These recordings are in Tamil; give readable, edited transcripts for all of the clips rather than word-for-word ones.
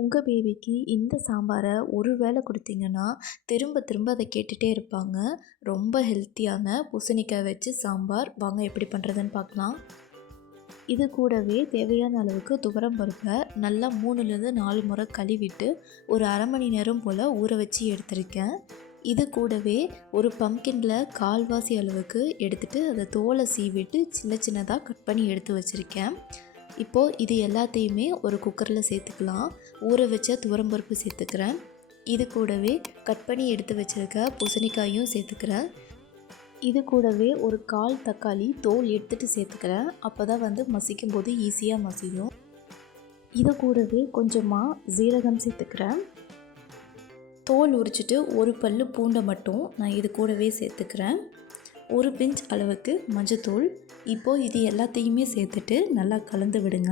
உங்கள் பேபிக்கு இந்த சாம்பாரை ஒரு வேளை கொடுத்தீங்கன்னா திரும்ப திரும்ப அதை கேட்டுகிட்டே இருப்பாங்க. ரொம்ப ஹெல்த்தியான பூசணிக்காய் வச்சு சாம்பார் வாங்க எப்படி பண்ணுறதுன்னு பார்க்கலாம். இது கூடவே தேவையான அளவுக்கு துவரம் பருப்பை நல்லா 3லேருந்து 4 முறை கழுவிட்டு ஒரு அரை மணி நேரம் போல் ஊற வச்சு எடுத்திருக்கேன். இது கூடவே ஒரு பம்கினில் கால்வாசி அளவுக்கு எடுத்துகிட்டு அதை தோலை சீவிட்டு சின்ன சின்னதாக கட் பண்ணி எடுத்து வச்சுருக்கேன். இப்போது இது எல்லாத்தையுமே ஒரு குக்கரில் சேர்த்துக்கலாம். ஊற வச்ச துவரம்பருப்பு சேர்த்துக்கிறேன். இது கூடவே கட் பண்ணி எடுத்து வச்சுருக்க பூசணிக்காயும் சேர்த்துக்கிறேன். இது கூடவே ஒரு 1/4 தக்காளி தோல் எடுத்துகிட்டு சேர்த்துக்கிறேன். அப்போ தான் மசிக்கும் போது ஈஸியாக மசியும். இது கூடவே கொஞ்சமாக ஜீரகம் சேர்த்துக்கிறேன். தோல் உரிச்சிட்டு ஒரு பல்லு பூண்டை மட்டும் நான் இது கூடவே சேர்த்துக்கிறேன். ஒரு பிஞ்ச் அளவுக்கு மஞ்சத்தூள். இப்போது இது எல்லாத்தையுமே சேர்த்துட்டு நல்லா கலந்து விடுங்க.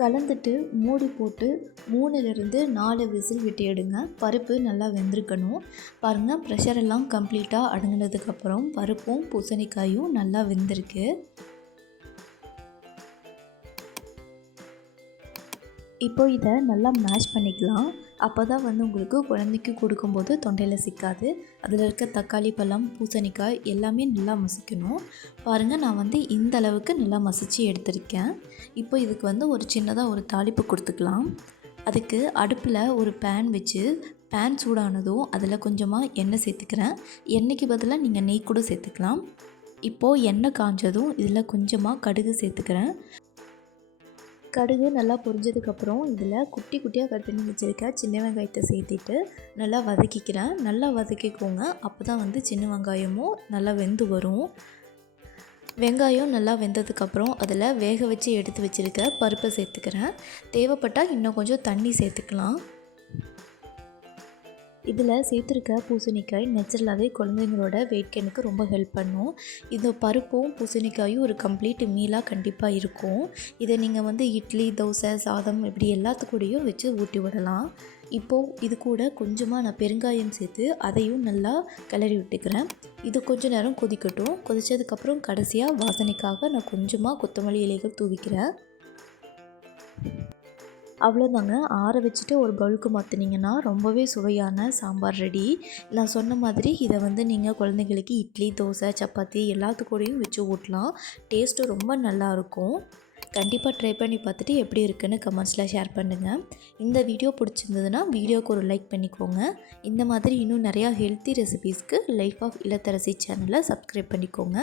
கலந்துட்டு மூடி போட்டு 3லேருந்து 4 விசில் விட்டு எடுங்க. பருப்பு நல்லா வெந்திருக்கணும். பாருங்கள், ப்ரெஷர் எல்லாம் கம்ப்ளீட்டாக அடங்கினதுக்கப்புறம் பருப்பும் பூசணிக்காயும் நல்லா வெந்திருக்கு. இப்போ இதை நல்லா மேஷ் பண்ணிக்கலாம். அப்போ தான் உங்களுக்கு குழந்தைக்கு கொடுக்கும்போது தொண்டையில் சிக்காது. அதில் இருக்க தக்காளி பழம் பூசணிக்காய் எல்லாமே நல்லா மசிக்கணும். பாருங்கள், நான் இந்த அளவுக்கு நல்லா மசித்து எடுத்திருக்கேன். இப்போ இதுக்கு ஒரு சின்னதாக ஒரு தாளிப்பு கொடுத்துக்கலாம். அதுக்கு அடுப்பில் ஒரு பேன் வச்சு பேன் சூடானதும் அதில் கொஞ்சமாக எண்ணெய் சேர்த்துக்கிறேன். எண்ணெய்க்கு பதிலாக நீங்கள் நெய் கூட சேர்த்துக்கலாம். இப்போது எண்ணெய் காஞ்சதும் இதில் கொஞ்சமாக கடுகு சேர்த்துக்கிறேன். கடுகு நல்லா பொரிஞ்சதுக்கப்புறம் இதில் குட்டி குட்டியாக கட் பண்ணி வச்சுருக்க சின்ன வெங்காயத்தை சேர்த்துட்டு நல்லா வதக்கிக்கிறேன். நல்லா வதக்கிக்கோங்க. அப்போ தான் சின்ன வெங்காயமும் நல்லா வெந்து வரும். வெங்காயம் நல்லா வெந்ததுக்கப்புறம் அதில் வேக வச்சு எடுத்து வச்சுருக்க பருப்பை சேர்த்துக்கிறேன். தேவைப்பட்டால் இன்னும் கொஞ்சம் தண்ணி சேர்த்துக்கலாம். இதில் சேர்த்துருக்க பூசணிக்காய் நேச்சுரலாகவே குழந்தைங்களோட வெயிட் கெயினுக்கு ரொம்ப ஹெல்ப் பண்ணும். இந்த பருப்பும் பூசணிக்காயும் ஒரு கம்ப்ளீட் மீலாக கண்டிப்பாக இருக்கும். இதை நீங்கள் இட்லி, தோசை, சாதம் இப்படி எல்லாத்துக்கூடையும் வச்சு ஊட்டி விடலாம். இப்போது இது கூட கொஞ்சமாக நான் பெருங்காயம் சேர்த்து அதையும் நல்லா கிளறி விட்டுக்கிறேன். இது கொஞ்சம் நேரம் கொதிக்கட்டும். கொதித்ததுக்கப்புறம் கடைசியாக வாசனைக்காக நான் கொஞ்சமாக கொத்தமல்லி இலைகள் தூவிக்கிறேன். அவ்வளோதாங்க. ஆற வச்சுட்டு ஒரு பவுலுக்கு மாற்றினீங்கன்னா ரொம்பவே சுவையான சாம்பார் ரெடி. நான் சொன்ன மாதிரி இதை நீங்கள் குழந்தைங்களுக்கு இட்லி, தோசை, சப்பாத்தி எல்லாத்துக்கூடையும் வச்சு ஊட்டலாம். டேஸ்ட்டு ரொம்ப நல்லாயிருக்கும். கண்டிப்பாக ட்ரை பண்ணி பார்த்துட்டு எப்படி இருக்குன்னு கமெண்ட்ஸில் ஷேர் பண்ணுங்கள். இந்த வீடியோ பிடிச்சிருந்ததுன்னா வீடியோவுக்கு ஒரு லைக் பண்ணிக்கோங்க. இந்த மாதிரி இன்னும் நிறையா ஹெல்த்தி ரெசிபீஸ்க்கு லைஃப் ஆஃப் இல்லத்தரசி சேனலை சப்ஸ்கிரைப் பண்ணிக்கோங்க.